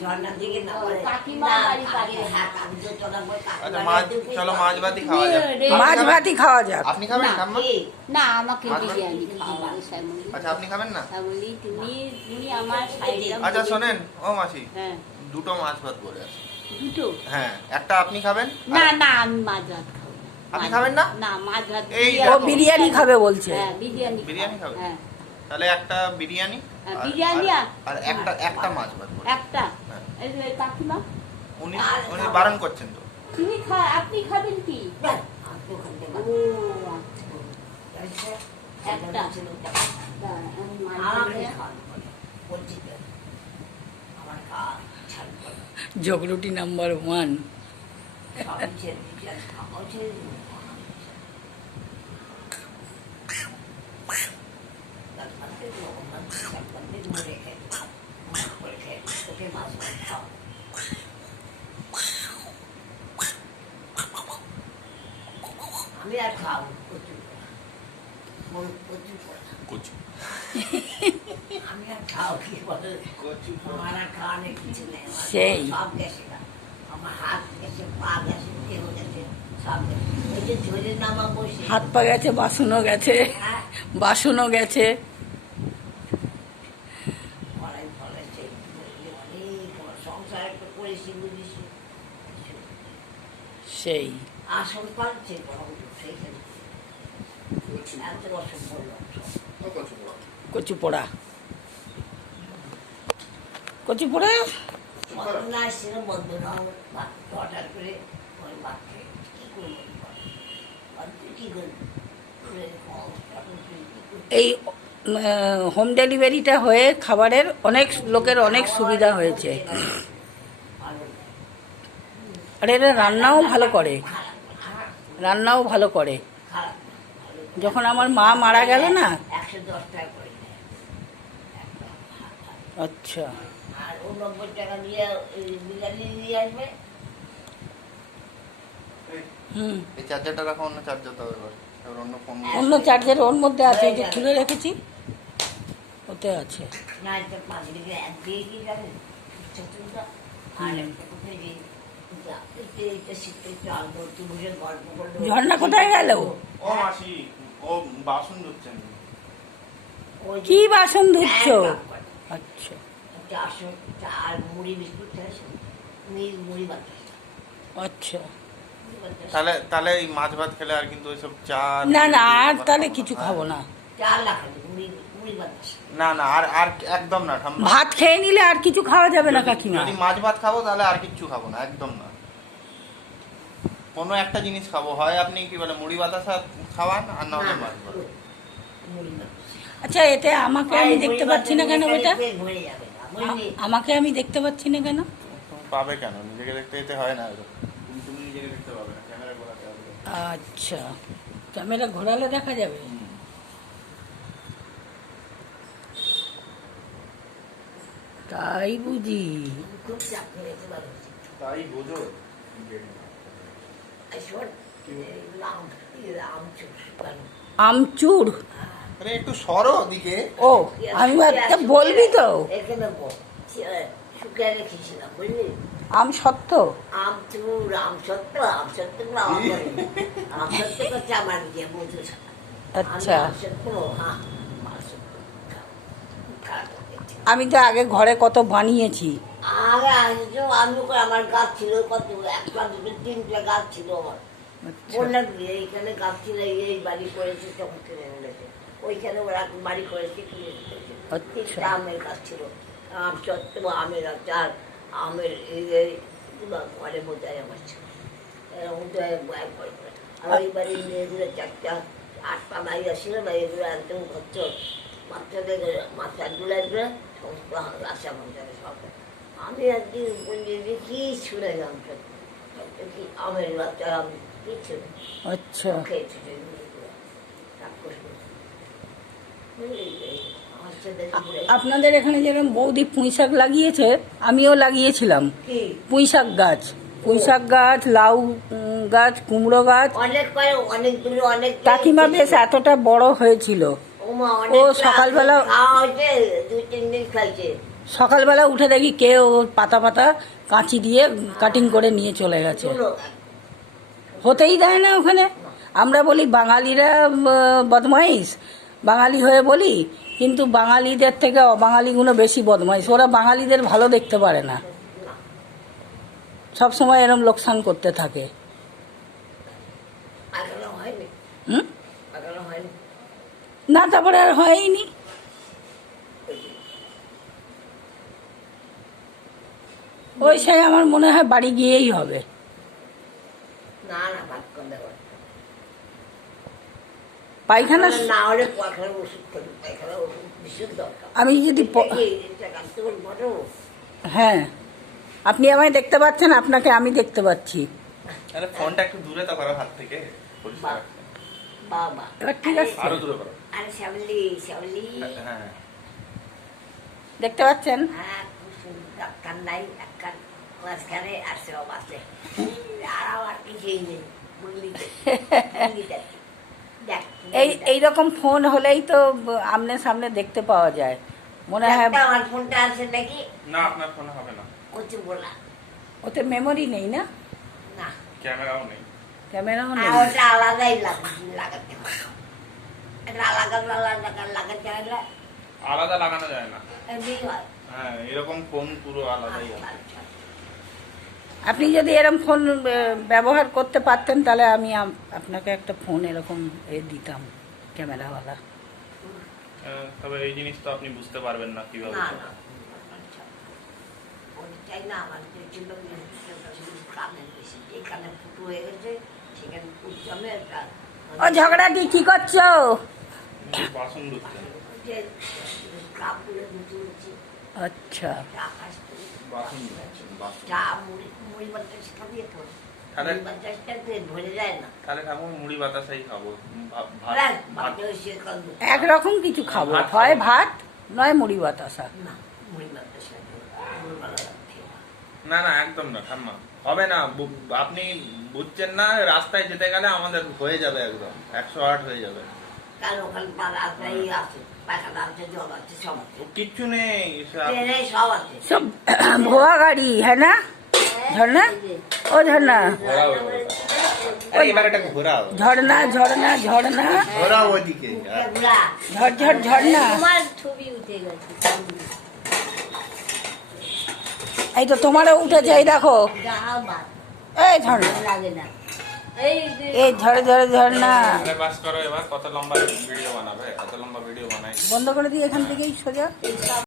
ঝর্ণার দিকে না বলে কাকিমা বাড়ি পাশে। হ্যাঁ আমি তো চলা বই আচ্ছা মাছ, চলো মাছ ভাতই খাওয়া যাক। মাছ ভাতই খাওয়া যাক। আপনি খাবেন না, ঠাম্মা? না আমাকে মাছ ভাত? বিরিয়ানি খাওয়া শ্যামলি। আচ্ছা আপনি খাবেন না? শ্যামলি তুমি আমার সাইডটা আচ্ছা শোনেন ও মাসি, হ্যাঁ দুটো মাছ ভাত বলে আছে। দুটো হ্যাঁ, একটা আপনি খাবেন। না না আমি মাছ ভাত খাবো না। আপনি খাবেন না? না মাছ ভাত এই ও বিরিয়ানি খাবে বলছে। হ্যাঁ বিরিয়ানি বিরিয়ানি খাবে? হ্যাঁ তাহলে একটা বিরিয়ানি হ্যাঁ, আর- বিরিয়ানি আর- আর একটা মাছ ভাত বলে। একটা হ্যাঁ। এই যে কাকিমা উনি বারণ করছেন তো। তুমি আপনি খাবেন কি আমি ওখান থেকে ও একটা দাঁড়া, আমি মাছ আমাকে ধরে- খাওয়ানো বলে বলছি তো, আমার খাওয়া ছাড়বো না। জগরুটি নাম্বার 1। সবই ছেড়ে দিচ্ছি, আর খাওয়াও ছেড়ে দিবো। তারপরে ভগবান তারপরে মরে খেয়ে করে খেয়ে তোকে মাছ ভাত খাও। আমি আর খাবো প্রচুর প্রচুর করে। কচু আমি আর খাও কি বলে আমার আর খাওয়ানোর কিছু নেই, আমার সেই। সব গেছে না। আমার হাত গেছে, পা গেছে, দেহ গেছে, সব গেছে। ওই যে ঝোলে নামা বসে হাত পা গেছে, বাসনও গেছে, হ্যাঁ, বাসনও গেছে। ফলাই ফলাইছে, অনেক আমার সংসার একটা করেছি বুঝেছি। সেই আসল পাচ্ছে বরং সেইখানে এত অসম্ভব লক্ষ্য। কচু পোড়া, কচু পোড়া। মতন না আসছিল বন্ধ না অর্ডার করে ওই ভাত খেয়ে কি করবো আর তুই কি করবি এই হোম ডেলিভারিটা হয়ে খাবারের অনেক লোকের অনেক সুবিধা হয়েছে। আর এরা রান্নাও ভালো করে, রান্নাও ভালো করে। খারাপ যখন আমার মা মারা গেল না, 110 টাকা করে নেয়। আচ্ছা, আর ও 90 টাকা নিয়ে বিরিয়ানি নিয়ে আসবে। হুম, এই চার্জারটা রাখো, অন্য চার্জার দাও এবার। এবার অন্য ফোন। অন্য চার্জার ওর মধ্যে আছে, এই যে খুলে রেখেছি ওতে আছে। না এটা 5 টাকা এক দিয়ে কি যাবে চতুর্থ আর একটা কোথায় যে এটা শীতের চাল ধরতে বুঝে গল্প করলো। ঝর্ণা কোথায় গেল? ও মাসি, ও বাসন ধুচ্ছেন। ওই যে কি বাসন ধুচ্ছো? এক কাপ করে। আচ্ছা, 400 আর মুড়ি বিস্কুট খাইছে, মুড়ি বাতাস আচ্ছা। তাহলে তাহলে এই মাছ ভাত খেলে আর কিন্তু ওইসব চা না না, আর তাহলে কিছু খাবো না। 4 লাখ মুড়ি বাতাস। না না, আর আর একদম না ঠাম্মা। ভাত খেয়ে নিলে আর কিছু খাওয়া যাবে না কাকিমা। যদি মাছ ভাত খাবো তাহলে আর কিচ্ছু খাবো না, একদম না। কোনো একটা জিনিস খাবো, হয় আপনি কি বলে মুড়ি বাতাসা খাওয়ান, আর না হলে মাছ ভাত। মুড়ি বাতাস। আচ্ছা, এতে আমাকে আমি দেখতে পাচ্ছি না কেন বেটা? পেট ভরে যাবে না, বুঝলি? আমাকে আমি দেখতে পাচ্ছি না কেন? পাবে কেন? নিজেকে দেখতে যেতে হয় না এরকম। তুমি নিজেকে দেখতে পাবে না, ক্যামেরা ঘোরাতে হবে। আচ্ছা, ক্যামেরা ঘোরালে দেখা যাবে। তাই বুঝি। খুব চাপ নিতে পারো। তাই বোঝো। এই শোন, এই আমচুর শুকানো। আমচুর? আরে একটু সরো ওদিকে। ও, আমি একটা বলবি তো? এখানে বল। শুকিয়ে রেখেছিলাম, বুঝলি? আম সত্য? আমচুর, আমসত্ত্ব গুলো আমার বলে। আমসত্ত্ব করছে আমার দিয়ে বুঝো। আচ্ছা, আমসত্ত্ব, হ্যাঁ, আমসত্ত্ব। খারাপ হয়েছে। আমি তো আগে ঘরে কত বানিয়েছি। আগে আসছো, আমি করে আমার গাছ ছিল কত, একটা দুটো তিনটা গাছ ছিল আমার। আচ্ছা, বললাম কি, এইখানে গাছ ছিল, এই বাড়ি করেছে, তখন কিনে এনেছে। ওইখানে ওরা বাড়ি করেছে, কিনে এনেছে। আচ্ছা। তিনটা আমের গাছ ছিল, আম সত্ত্ব, আমের আচার, আমের এগুলো ঘরে বোঝায় আমার ছিল। এরকম তো একবার করে। আর ওই বাড়ির মেয়েগুলো 4টা 8টা বাড়ি আসছিল, বাড়িগুলো একদম ঘচ্চ বাচ্চাদের মাথাগুলো এগুলো সমস্ত আসা মধ্যে সব। আমি একদিন বলি যে কি শুনে যাম কি আমের বাচ্চা আমি কিছু আচ্ছা। খেয়েছি রাক্ষস করছি, বুঝলি? আমার ছেলে আপনাদের এখানে যেরকম বৌদি পুঁই শাক লাগিয়েছে, আমিও লাগিয়েছিলাম কি পুঁই শাক গাছ। পুঁই শাক গাছ, লাউ গাছ, কুমড়ো গাছ। অনেক করে অনেকগুলো অনেক কাকিমা বেশ এতটা বড় হয়েছিল। ওমা ও অনেক সকালবেলা- খাওয়া হয়েছে, 2-3 দিন খাইছে। সকালবেলা উঠে দেখি কেউ পাতা পাতা কাঁচি দিয়ে কাটিং করে নিয়ে চলে গেছে। চুলো হতেই দেয় না ওখানে। আমরা বলি বাঙালিরা বদমাইশ, বাঙালি হয়ে বলি, কিন্তু বাঙালিদের থেকে অবাঙালিগুলো বেশি বদমাইশ। ওরা বাঙালিদের ভালো দেখতে পারে না, সব সময় এরম লোকসান করতে থাকে। এখনো হয়নি, হুম? এখনো হয়নি। না, তারপরে আর হয়নি। ওই সেই আমার মনে হয় বাড়ি গিয়েই হবে। না না, ভাত কম দেবো পায়খানা না হলে পায়খানার ওষুধ খাবি, পায়খানার ওষুধ ভীষণ দরকার। আমি যদি কাটতে বলবো, হ্যাঁ, আপনি আমায় দেখতে পাচ্ছেন, আপনাকে আমি দেখতে পাচ্ছি। আরে ফোনটা একটু দূরে তো করো হাত থেকে, পরিষ্কার রাখতে। বাবা এবার ঠিক আছে, আরো দূরে করো। আরে শ্যামলি, শ্যামলি, হ্যাঁ, দেখতে পাচ্ছেন। হ্যাঁ, খুব সুন্দর। ডাক্তার নাই, ডাক্তার মাঝখানে আসছে, ও বাসে আর আমার কিছুই নেই, বুঝলি তো? বুঝলি তো? দেখ, এইরকম ফোন হলেই তো আমনে সামনে দেখতে পাওয়া যায়, মনে হয়। একটা আমার ফোনটা আছে নাকি? না আপনার ফোনে হবে না, কিছু বলা ওতে মেমোরি নেই না, না, ক্যামেরাও নেই। ক্যামেরাও আর নেই। ওটা আলাদাই লাগাতে হয়। এটা লাগাতে হলে আলাদা লাগানো যায় না। এমনি হয়। হ্যাঁ, এরকম ফোন পুরো আলাদাই আছে। আচ্ছা। আপনি যদি এরকম ফোন ব্যবহার করতে পারতেন, তাহলে আমি আপনাকে একটা ফোন এরকম দিতাম, ক্যামেরাওয়ালা। তবে এই জিনিস তো আপনি বুঝতে পারবেন না কিভাবে। না না, আচ্ছা। ওইটাই না, আমার যে ছিল কানে বেশি, এখানে ফুটো হয়ে গেছে, সেখানে জমে একটা ও ঝগড়াটি কি করছো? বাসন ধুচ্ছে, যে কাপড়ে ধুতে হচ্ছে, আচ্ছা, আকাশ করে বাসন ধুচ্ছে, বাসন। চা মুড়ি বাতাস খাবি তো, তাহলে মুড়ি বাতাসটা ধরে যায় না। তাহলে ঠাকুর মুড়ি বাতাসাই খাবো। দেখ, ভাত ভাতে সে খাবো একরকম কিছু খাবো, ভাত হয় খাবো। ভাত নয় মুড়ি বাতাসা। না, মুড়ি বাতাস দুপুরবেলা খেয়ে না না, একদম না ঠাম্মা, হবে না। আপনি বুঝছেন না, রাস্তায় যেতে গেলে আমাদের হয়ে যাবে, একদম 108 হয়ে যাবে। কারণ ওখানে রাস্তায় আছে, পায়খানা আছে, জল আছে, সব আছে, কিচ্ছু নেই ট্রেনে সব আছে। সব ভুয়া গাড়ি, হ্যাঁ না ঝর্ণা? ও ঝর্ণা, এবার এটা ঘোরাও, ঝর্ণা ঝর্ণা ঝর্ণা, ঘোরাও ওইদিকে। বুড়া ঝরঝর ঝর্ণা। তোমার ছবি উঠে গেছে। এই তো তোমারও উঠেছে, এই দেখো, যাও বাদ, এই ঝর্ণা, লাগে না। এই যে এই ঝরে ঝরে ঝর্ণা। বাস করো, এবার কত লম্বা ভিডিও বানাবে, কত লম্বা ভিডিও বানাই। বন্ধ করে দিই এখান থেকেই সোজা। এই সব